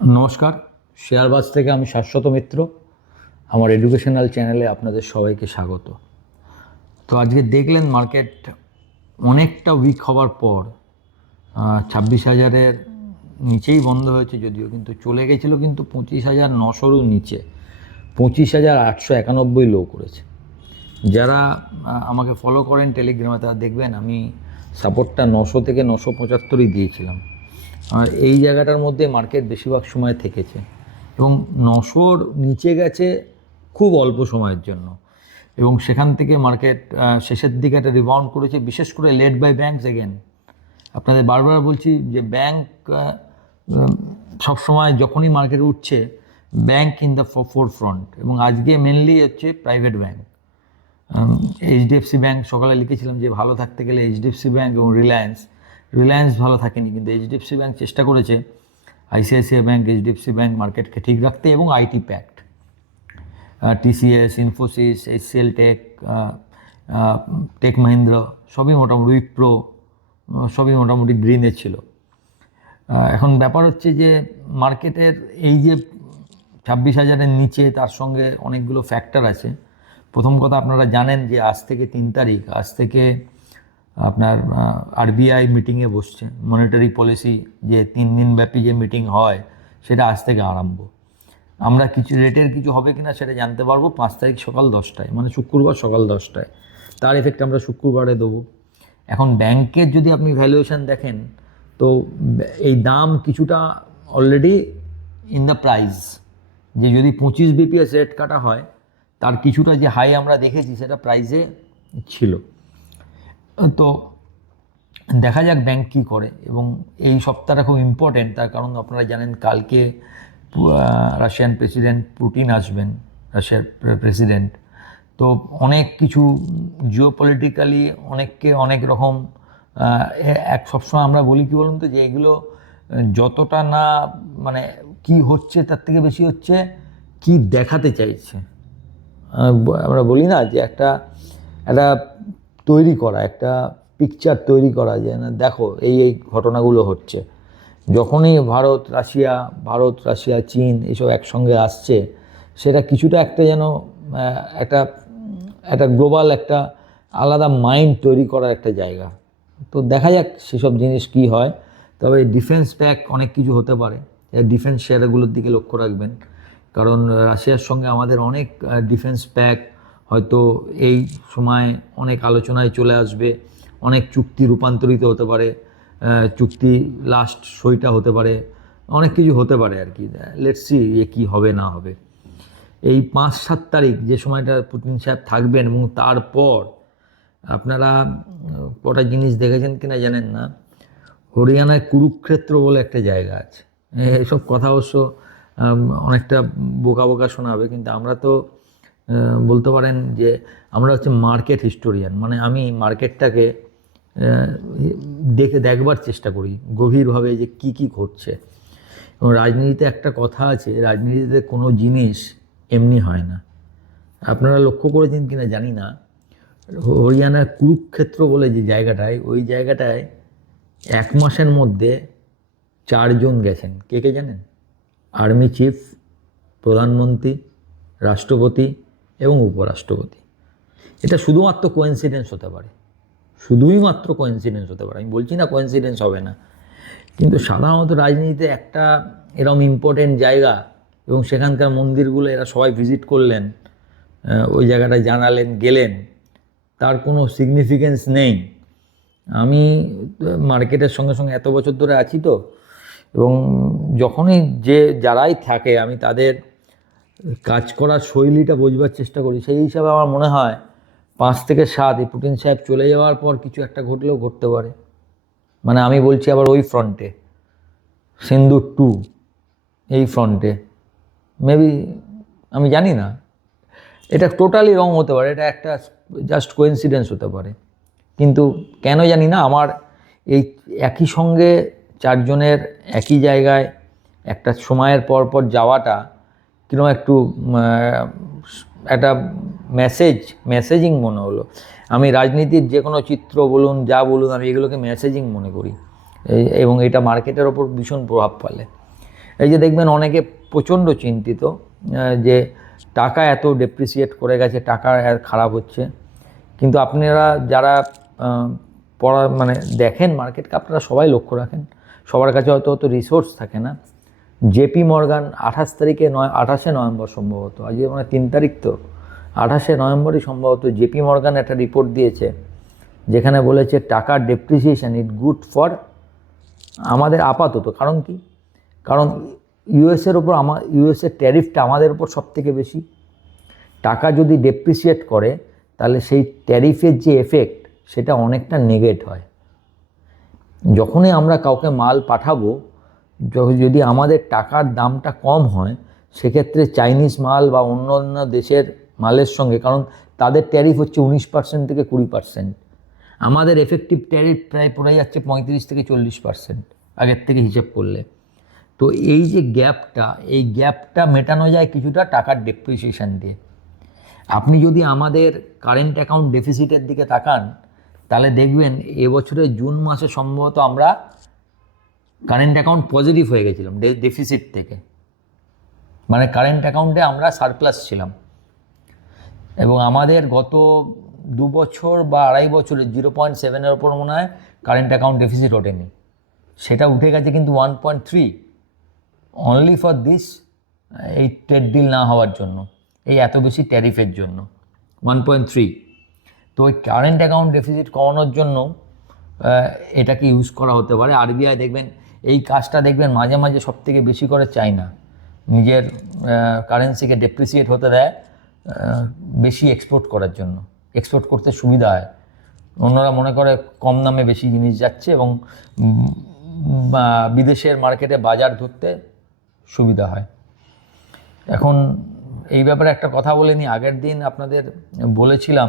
নমস্কার, শেয়ারবাজ থেকে আমি শাশ্বত মিত্র। আমার এডুকেশনাল চ্যানেলে আপনাদের সবাইকে স্বাগত। তো আজকে দেখলেন মার্কেট অনেকটা উইক হওয়ার পর 26,000-এর নিচেই বন্ধ হয়েছে, যদিও কিন্তু চলে গেছিলো কিন্তু 25,900-রও নিচে 25,891 লো করেছে। যারা আমাকে ফলো করেন টেলিগ্রামে তারা দেখবেন আমি সাপোর্টটা 900 থেকে 975-ই দিয়েছিলাম। আর এই জায়গাটার মধ্যে মার্কেট বেশিরভাগ সময় থেকেছে এবং 900-র নিচে গেছে খুব অল্প সময়ের জন্য, এবং সেখান থেকে মার্কেট শেষের দিকে একটা রিবাউন্ড করেছে, বিশেষ করে লেড বাই ব্যাঙ্কস। এগেন আপনাদের বারবার বলছি যে ব্যাঙ্ক সবসময় যখনই মার্কেট উঠছে bank in the four front, এবং আজকে মেনলি হচ্ছে প্রাইভেট ব্যাঙ্ক। এইচডিএফসি ব্যাঙ্ক সকালে লিখেছিলাম যে ভালো থাকতে গেলে এইচডিএফসি ব্যাঙ্ক এবং রিলায়েন্স ভালো থাকেনি, কিন্তু এইচডিএফসি ব্যাঙ্ক চেষ্টা করেছে, আইসিআইসিআই ব্যাঙ্ক, এইচডিএফসি ব্যাঙ্ক মার্কেটকে ঠিক রাখতে, এবং IT pact, TCS, Infosys, HCL tech Mahindra সবই মোটামুটি, উইপ্রো সবই মোটামুটি গ্রিনে ছিল। এখন ব্যাপার হচ্ছে যে মার্কেটের এই যে 26,000-এর নিচে, তার সঙ্গে অনেকগুলো ফ্যাক্টর আছে। প্রথম কথা, আপনারা জানেন যে আজ থেকে 3 তারিখ, আজ থেকে আপনার আরবিআই মিটিংয়ে বসছে। মনিটারি পলিসি যে 3 দিন ব্যাপী যে মিটিং হয় সেটা আজ থেকে আরম্ভ। আমরা কিছু রেটের কিছু হবে কিনা সেটা জানতে পারবো 5 তারিখ সকাল 10টায়, মানে শুক্রবার সকাল 10টায়। তার এফেক্ট আমরা শুক্রবারে দেবো। এখন ব্যাংকের যদি আপনি ভ্যালুয়েশন দেখেন, তো এই দাম কিছুটা অলরেডি ইন দ্য প্রাইস, যে যদি 25 বিপিএস রেট কাটা হয় তার কিছুটা যে হাই আমরা দেখেছি সেটা প্রাইসে ছিল। তো দেখা যাক ব্যাংক কী করে, এবং এই সপ্তাহটা খুব ইম্পর্টেন্ট। তার কারণ আপনারা জানেন কালকে রাশিয়ান প্রেসিডেন্ট পুতিন আসবেন, রাশিয়ার প্রেসিডেন্ট। তো অনেক কিছু জিওপলিটিক্যালি অনেক রকম সবসময় আমরা বলি কী বলুন তো, যে এগুলো যতটা না মানে কি হচ্ছে তার থেকে বেশি হচ্ছে কি দেখাতে চাইছে। আমরা বলি না যে একটা তৈরি করা, একটা পিকচার তৈরি করা, যে না দেখো এই ঘটনাগুলো হচ্ছে। যখনই ভারত রাশিয়া চীন এসব একসঙ্গে আসছে, সেটা কিছুটা একটা যেন একটা গ্লোবাল একটা আলাদা মাইন্ড তৈরি করার একটা জায়গা। তো দেখা যাক সেসব জিনিস কি হয়। তবে ডিফেন্স প্যাক অনেক কিছু হতে পারে, ডিফেন্স শেয়ারগুলোর দিকে লক্ষ্য রাখবেন, কারণ রাশিয়ার সঙ্গে আমাদের অনেক ডিফেন্স প্যাক হয়তো এই সময় অনেক আলোচনায় চলে আসবে, অনেক চুক্তি রূপান্তরিত হতে পারে, চুক্তি লাস্ট সইটা হতে পারে, অনেক কিছু হতে পারে আর কি। লেটস সি এ কী হবে না হবে। এই 5-7 তারিখ যে সময়টা পুতিন সাহেব থাকবেন, এবং তারপর আপনারা কটা জিনিস দেখেছেন কিনা জানেন না, হরিয়ানায় কুরুক্ষেত্র বলে একটা জায়গা আছে। এসব কথা অবশ্য অনেকটা বোকা শোনাবে, কিন্তু আমরা তো বলতে পারেন যে আমরা হচ্ছে মার্কেট হিস্টোরিয়ান, মানে আমি মার্কেটটাকে দেখবার চেষ্টা করি গভীরভাবে যে কি ঘটছে। এবং রাজনীতিতে একটা কথা আছে, রাজনীতিতে কোনো জিনিস এমনি হয় না। আপনারা লক্ষ্য করেছেন কিনা জানি না, হরিয়ানার কুরুক্ষেত্র বলে যে জায়গাটায়, ওই জায়গাটায় 1 মাসের মধ্যে 4 জন গেছেন। কে জানেন? আর্মি চিফ, প্রধানমন্ত্রী, রাষ্ট্রপতি এবং উপরাষ্ট্রপতি। এটা শুধুমাত্র কোইন্সিডেন্স হতে পারে, আমি বলছি না কোইন্সিডেন্স হবে না, কিন্তু সাধারণত রাজনীতিতে একটা এরকম ইম্পর্টেন্ট জায়গা, এবং সেখানকার মন্দিরগুলো এরা সবাই ভিজিট করলেন, ওই জায়গাটায় গেলেন, তার কোনো সিগনিফিকেন্স নেই। আমি মার্কেটের সঙ্গে এত বছর ধরে আছি তো, এবং যখনই যারাই থাকে আমি তাদের কাজ করার শৈলীটা বোঝবার চেষ্টা করি। সেই হিসাবে আমার মনে হয় 5 থেকে 7 এই পুতিন সাহেব চলে যাওয়ার পর কিছু একটা ঘটলেও ঘটতে পারে। মানে আমি বলছি আবার ওই ফ্রন্টে, সিন্দুর 2 এই ফ্রন্টে মেবি, আমি জানি না, এটা টোটালি রং হতে পারে, এটা একটা জাস্ট কোইন্সিডেন্স হতে পারে, কিন্তু কেন জানি না আমার এই একই সঙ্গে 4 জনের একই জায়গায় একটা সময়ের পর যাওয়াটা কিরকম একটু একটা মেসেজিং মনে হলো। আমি রাজনীতির যে কোনো চিত্র বলুন, যা বলুন, আমি এগুলোকে মেসেজিং মনে করি, এবং এটা মার্কেটের ওপর ভীষণ প্রভাব ফেলে। এই যে দেখবেন অনেকে প্রচণ্ড চিন্তিত যে টাকা এত ডেপ্রিসিয়েট করে গেছে, টাকা খারাপ হচ্ছে। কিন্তু আপনারা যারা মানে দেখেন মার্কেটকে, আপনারা সবাই লক্ষ্য রাখেন, সবার কাছে হয়তো অত রিসোর্স থাকে না। জেপি মর্গান 28 নভেম্বর সম্ভবত, আজকে মানে 3 তারিখ, তো 28 নভেম্বরই সম্ভবত জেপি মর্গান একটা রিপোর্ট দিয়েছে, যেখানে বলেছে টাকার ডেপ্রিসিয়েশন ইট গুড ফর আমাদের আপাতত। কারণ কি? কারণ ইউএসের ওপর ইউএসের ট্যারিফটা আমাদের ওপর সব থেকে বেশি। টাকা যদি ডেপ্রিসিয়েট করে তাহলে সেই ট্যারিফের যে এফেক্ট সেটা অনেকটা নেগেট হয়। যখনই আমরা কাউকে মাল পাঠাবো, যদি আমাদের টাকার দামটা কম হয়, সেক্ষেত্রে চাইনিজ মাল বা অন্য অন্য দেশের মালের সঙ্গে, কারণ তাদের ট্যারিফ হচ্ছে 19% থেকে 20%, আমাদের এফেক্টিভ ট্যারিফ প্রায় পড়ে যাচ্ছে 35 থেকে 40% আগের থেকে হিসেব করলে। তো এই যে গ্যাপটা, এই গ্যাপটা মেটানো যায় কিছুটা টাকার ডেপ্রিসিয়েশন দিয়ে। আপনি যদি আমাদের কারেন্ট অ্যাকাউন্ট ডেফিসিটের দিকে তাকান, তাহলে দেখবেন এবছরের জুন মাসে সম্ভবত আমরা কারেন্ট অ্যাকাউন্ট পজিটিভ হয়ে গেছিলাম ডেফিসিট থেকে, মানে কারেন্ট অ্যাকাউন্টে আমরা সারপ্লাস ছিলাম। এবং আমাদের গত 2 বছর বা 2.5 বছরে 0.7-এর ওপর মনে হয় কারেন্ট অ্যাকাউন্ট ডেফিসিট ওঠেনি, সেটা উঠে গেছে কিন্তু 1.3, অনলি ফর দিস, এই ট্রেড ডিল না হওয়ার জন্য, এই এত বেশি ট্যারিফের জন্য 1.3। তো ওই কারেন্ট অ্যাকাউন্ট ডেফিসিট কমানোর জন্য এটাকে ইউজ করা হতে পারে। আরবিআই দেখবেন এই কাজটা দেখবেন মাঝে মাঝে সব থেকে বেশি করে চায়না, নিজের কারেন্সিকে ডেপ্রিসিয়েট হতে দেয় বেশি এক্সপোর্ট করার জন্য, এক্সপোর্ট করতে সুবিধা হয়। অন্যরা মনে করে কম দামে বেশি জিনিস যাচ্ছে এবং বিদেশের মার্কেটে বাজার ধরতে সুবিধা হয়। এখন এই ব্যাপারে একটা কথা বলে নিই। আগের দিন আপনাদের বলেছিলাম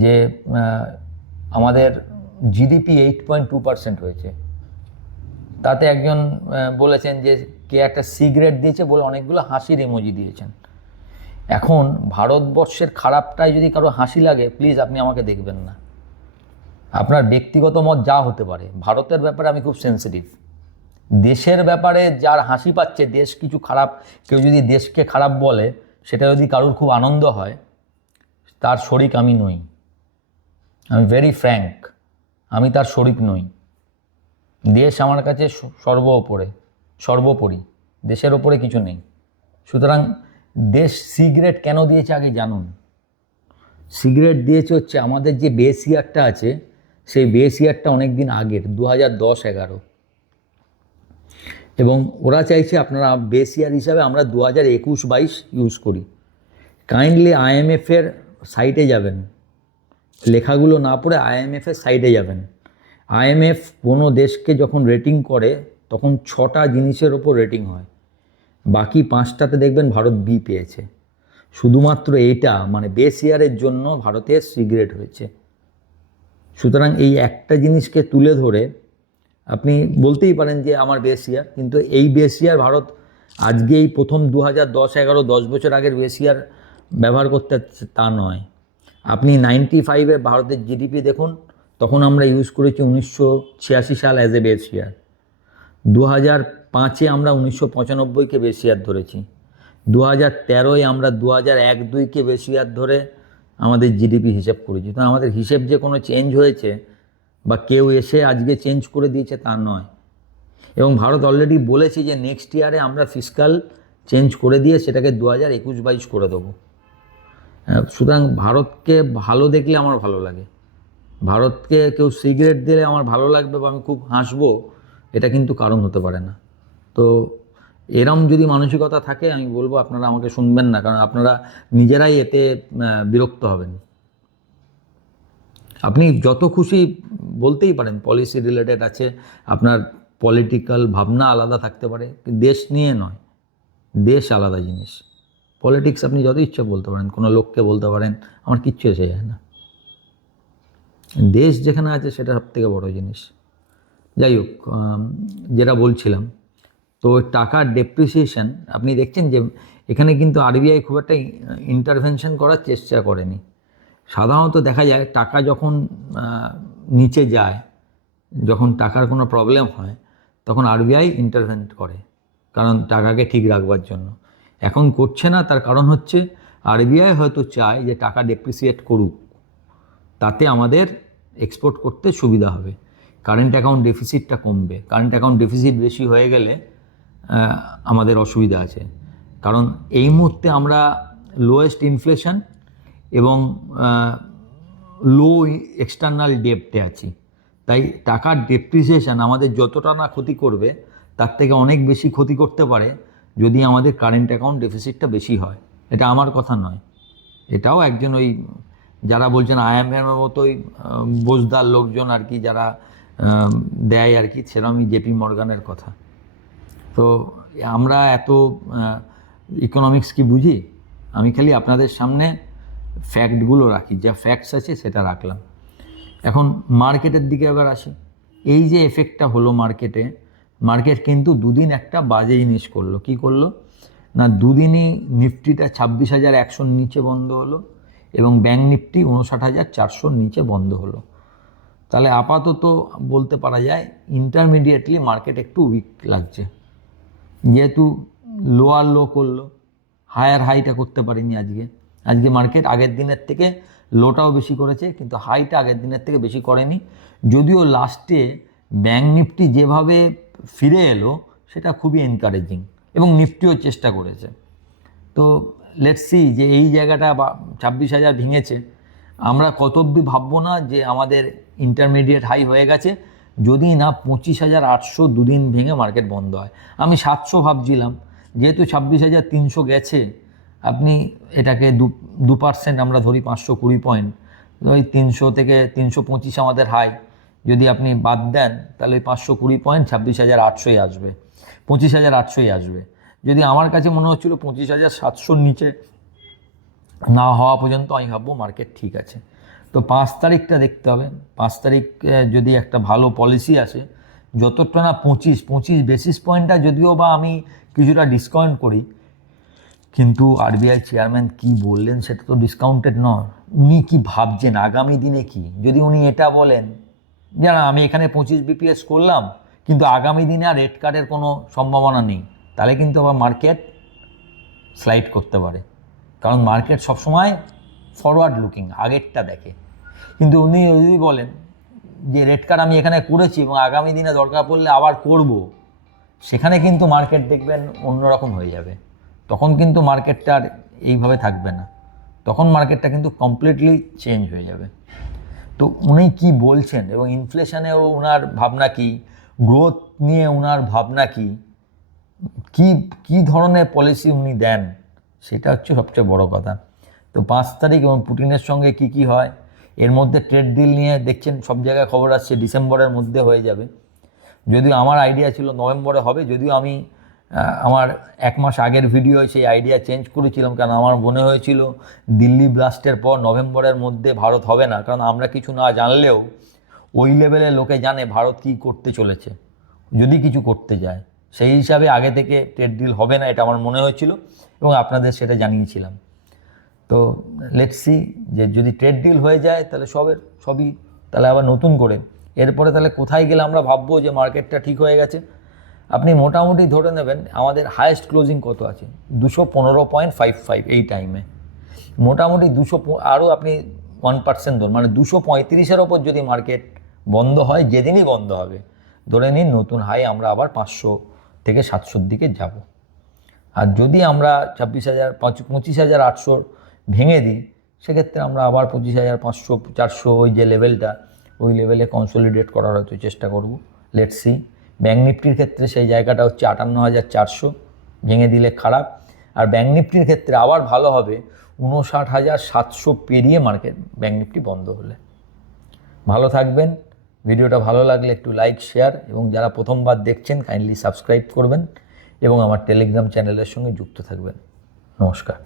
যে আমাদের জিডিপি 8.2% হয়েছে। তাতে একজন বলেছেন যে কে একটা সিগারেট দিয়েছে বলে অনেকগুলো হাসির ইমোজি দিয়েছেন। এখন ভারতবর্ষের খারাপটাই যদি কারো হাসি লাগে, প্লিজ আপনি আমাকে দেখবেন না। আপনার ব্যক্তিগত মত যা হতে পারে, ভারতের ব্যাপারে আমি খুব সেন্সিটিভ। দেশের ব্যাপারে যার হাসি পাচ্ছে, দেশ কিছু খারাপ, কেউ যদি দেশকে খারাপ বলে, সেটা যদি কারোর খুব আনন্দ হয়, তার শরিক আমি নই। আমি ভেরি ফ্র্যাঙ্ক, আমি তার শরিক নই। দেশ আমার কাছে সর্বোপরি, দেশের ওপরে কিছু নেই। সুতরাং দেশ সিগারেট কেন দিয়েছে আগে জানুন। সিগারেট দিয়েছে হচ্ছে আমাদের যে বেস ইয়ারটা আছে, সেই বেস ইয়ারটা অনেক দিন আগের, 2010-11, এবং ওরা চাইছে আপনারা বেস ইয়ার হিসাবে আমরা 2021-22 ইউজ করি। কাইন্ডলি আইএমএফের সাইটে যাবেন, লেখাগুলো না পড়ে আইএমএফের সাইটে যাবেন। আইএমএফ কোনো দেশকে যখন রেটিং করে তখন 6টা জিনিসের ওপর রেটিং হয়, বাকি 5টাতে দেখবেন ভারত বি পেয়েছে। শুধুমাত্র এইটা মানে বেস ইয়ারের জন্য ভারতের সিগারেট হয়েছে। সুতরাং এই একটা জিনিসকে তুলে ধরে আপনি বলতেই পারেন যে আমার বেস ইয়ার, কিন্তু এই বেস ইয়ার ভারত আজকে এই প্রথম 2010-11, 10 বছর আগের বেস ইয়ার ব্যবহার করতে তা নয়। আপনি 95-এ ভারতের জিডিপি দেখুন, তখন আমরা ইউজ করেছি 1986 সাল অ্যাজ এ বেস ইয়ার। 2005-এ আমরা 1995-কে বেস ইয়ার ধরেছি। 2013-এ আমরা 2001-2-কে বেস ইয়ার ধরে আমাদের জিডিপি হিসেব করেছি। তো আমাদের হিসেব যে কোনো চেঞ্জ হয়েছে বা কেউ এসে আজকে চেঞ্জ করে দিয়েছে তা নয়। এবং ভারত অলরেডি বলেছে যে নেক্সট ইয়ারে আমরা ফিসকাল চেঞ্জ করে দিয়ে সেটাকে 2021-22 করে দেবো। সুতরাং ভারতকে ভালো দেখলে আমার ভালো লাগে, ভারতকে কেউ সিগারেট দিলে আমার ভালো লাগবে বা আমি খুব হাসবো, এটা কিন্তু কারণ হতে পারে না। তো এরম যদি মানসিকতা থাকে, আমি বলবো আপনারা আমাকে শুনবেন না, কারণ আপনারা নিজেরাই এতে বিরক্ত হবেন। আপনি যত খুশি বলতেই পারেন পলিসি রিলেটেড আছে, আপনার পলিটিক্যাল ভাবনা আলাদা থাকতে পারে, দেশ নিয়ে নয়, দেশ আলাদা জিনিস। পলিটিক্স আপনি যত ইচ্ছা বলতে পারেন, কোনো লোককে বলতে পারেন, আমার কিচ্ছু এসে যায় না। দেশ যেখানে আছে সেটা সবথেকে বড় জিনিস। যাই হোক, যেটা বলছিলাম, তো টাকার ডেপ্রিসিয়েশন আপনি দেখছেন যে এখানে কিন্তু আরবিআই খুব একটা ইন্টারভেনশন করার চেষ্টা করেনি। সাধারণত দেখা যায় টাকা যখন নিচে যায়, যখন টাকার কোনো প্রবলেম হয়, তখন আরবিআই ইন্টারভেন করে, কারণ টাকাকে ঠিক রাখবার জন্য। এখন করছে না, তার কারণ হচ্ছে আরবিআই হয়তো চায় যে টাকা ডেপ্রিসিয়েট করুক, তাতে আমাদের এক্সপোর্ট করতে সুবিধা হবে, কারেন্ট অ্যাকাউন্ট ডেফিসিটটা কমবে। কারেন্ট অ্যাকাউন্ট ডেফিসিট বেশি হয়ে গেলে আমাদের অসুবিধা আছে, কারণ এই মুহূর্তে আমরা লোয়েস্ট ইনফ্লেশন এবং লো এক্সটার্নাল ডেপ্টে আছি। তাই টাকার ডেপ্রিসিয়েশন আমাদের যতটা না ক্ষতি করবে তার থেকে অনেক বেশি ক্ষতি করতে পারে যদি আমাদের কারেন্ট অ্যাকাউন্ট ডেফিসিটটা বেশি হয়। এটা আমার কথা নয়, এটাও একজন ওই যারা বলছেন IMF মতোই বোঝদার লোকজন আর কি, যারা দেয় আর কি, সেরকমই JP মর্গানের কথা। তো আমরা এত ইকোনমিক্স কি বুঝি? আমি খালি আপনাদের সামনে ফ্যাক্টগুলো রাখি, যা ফ্যাক্টস আছে সেটা রাখলাম। এখন মার্কেটের দিকে এবার আসি। এই যে এফেক্টটা হলো মার্কেটে, মার্কেট কিন্তু দুদিন একটা বাজে জিনিস করলো। কি করলো না, দুদিনই নিফটিটা 26,100 নিচে বন্ধ হলো এবং ব্যাঙ্ক নিফটি 59,400 নিচে বন্ধ হলো। তাহলে আপাতত বলতে পারা যায় ইন্টারমিডিয়েটলি মার্কেট একটু উইক লাগছে, যেহেতু লোয়ার লো করলো, হায়ার হাইটা করতে পারিনি আজকে মার্কেট আগের দিনের থেকে লোটাও বেশি করেছে, কিন্তু হাইটা আগের দিনের থেকে বেশি করেনি। যদিও লাস্টে ব্যাঙ্ক নিফটি যেভাবে ফিরে এলো সেটা খুবই এনকারেজিং এবং নিফটিও চেষ্টা করেছে। তো লেটস সি যে এই জায়গাটা 26,000 ভেঙেছে, আমরা কত অবধি ভাববো না যে আমাদের ইন্টারমিডিয়েট হাই হয়ে গেছে, যদি না 25,800 দুদিন ভেঙে মার্কেট বন্ধ হয়। আমি 700 ভাবছিলাম, যেহেতু 26,300 গেছে, আপনি এটাকে 2% আমরা ধরি 520 পয়েন্ট, ওই 300 থেকে 325 আমাদের হাই, যদি আপনি বাদ দেন তাহলে ওই 520 পয়েন্ট 26,800 আসবে, 25,800 আসবে। যদি আমার কাছে মনে হচ্ছিল 25,700 নিচে না হওয়া পর্যন্ত আমি ভাববো মার্কেট ঠিক আছে। তো 5 তারিখটা দেখতে হবে। 5 তারিখ যদি একটা ভালো পলিসি আসে, যতটা না 25 বেসিস পয়েন্টটা যদিও বা আমি কিছুটা ডিসকাউন্ট করি, কিন্তু আরবিআই চেয়ারম্যান কি বললেন সেটা তো ডিসকাউন্টেড নয়। উনি কি ভাবছেন আগামী দিনে কি, যদি উনি এটা বলেন যে না আমি এখানে 25 BPS করলাম কিন্তু আগামী দিনে আর রেড কার্ডের কোনো সম্ভাবনা নেই, তাহলে কিন্তু আবার মার্কেট স্লাইড করতে পারে, কারণ মার্কেট সবসময় ফরওয়ার্ড লুকিং, আগেরটা দেখে। কিন্তু উনি যদি বলেন যে রেড কার্ড আমি এখানে করেছি এবং আগামী দিনে দরকার পড়লে আবার করব, সেখানে কিন্তু মার্কেট দেখবেন অন্যরকম হয়ে যাবে। তখন কিন্তু মার্কেটটা আর এইভাবে থাকবে না, তখন মার্কেটটা কিন্তু কমপ্লিটলি চেঞ্জ হয়ে যাবে। তো উনি কি বলছেন এবং ইনফ্লেশনেও ওনার ভাবনা কি, গ্রোথ নিয়ে ওনার ভাবনা কি, কি ধরনের পলিসি উনি দেন, সেটা হচ্ছে সবচেয়ে বড় কথা। তো 5 তারিখ এবং পুটিনের সঙ্গে কি হয়, এর মধ্যে ট্রেড ডিল নিয়ে দেখছেন সব জায়গায় খবর আসছে ডিসেম্বরের মধ্যে হয়ে যাবে। যদিও আমার আইডিয়া ছিল নভেম্বরে হবে, যদিও আমি আমার 1 মাস আগের ভিডিও সেই আইডিয়া চেঞ্জ করেছিলাম, কারণ আমার মনে হয়েছিল দিল্লি ব্লাস্টের পর নভেম্বরের মধ্যে ভারত হবে না, কারণ আমরা কিছু না জানলেও ওই লেভেলের লোকে জানে ভারত কী করতে চলেছে যদি কিছু করতে যায়। সেই হিসাবে আগে থেকে ট্রেড ডিল হবে না এটা আমার মনে হয়েছিল এবং আপনাদের সেটা জানিয়েছিলাম। তো লেটস সি যে যদি ট্রেড ডিল হয়ে যায় তাহলে সবই তাহলে আবার নতুন করে এরপরে তাহলে কোথায় গেলে আমরা ভাববো যে মার্কেটটা ঠিক হয়ে গেছে। আপনি মোটামুটি ধরে নেবেন আমাদের হায়েস্ট ক্লোজিং কত আছে, 215.55 এই টাইমে। মোটামুটি 200 আরও আপনি 1% ধরুন, মানে 235-এর ওপর যদি মার্কেট বন্ধ হয়, যেদিনই বন্ধ হবে ধরে নিন নতুন হাই আমরা আবার 500 থেকে 700-র দিকে যাব। আর যদি আমরা 25,800 ভেঙে দিই, সেক্ষেত্রে আমরা আবার 25,500-400 ওই যে লেভেলটা, ওই লেভেলে কনসলিডেট করার হয়তো চেষ্টা করব। Let's see. ব্যাঙ্ক নিফটির ক্ষেত্রে সেই জায়গাটা হচ্ছে 58,400, ভেঙে দিলে খারাপ। আর ব্যাঙ্ক নিফটির ক্ষেত্রে আবার ভালো হবে 59,700 পেরিয়ে মার্কেট ব্যাঙ্ক নিফটি বন্ধ হলে। ভালো থাকবেন। ভিডিওটা ভালো লাগলে একটু লাইক, শেয়ার এবং যারা প্রথমবার দেখছেন কাইন্ডলি সাবস্ক্রাইব করবেন এবং আমার টেলিগ্রাম চ্যানেলের সঙ্গে যুক্ত থাকবেন। নমস্কার।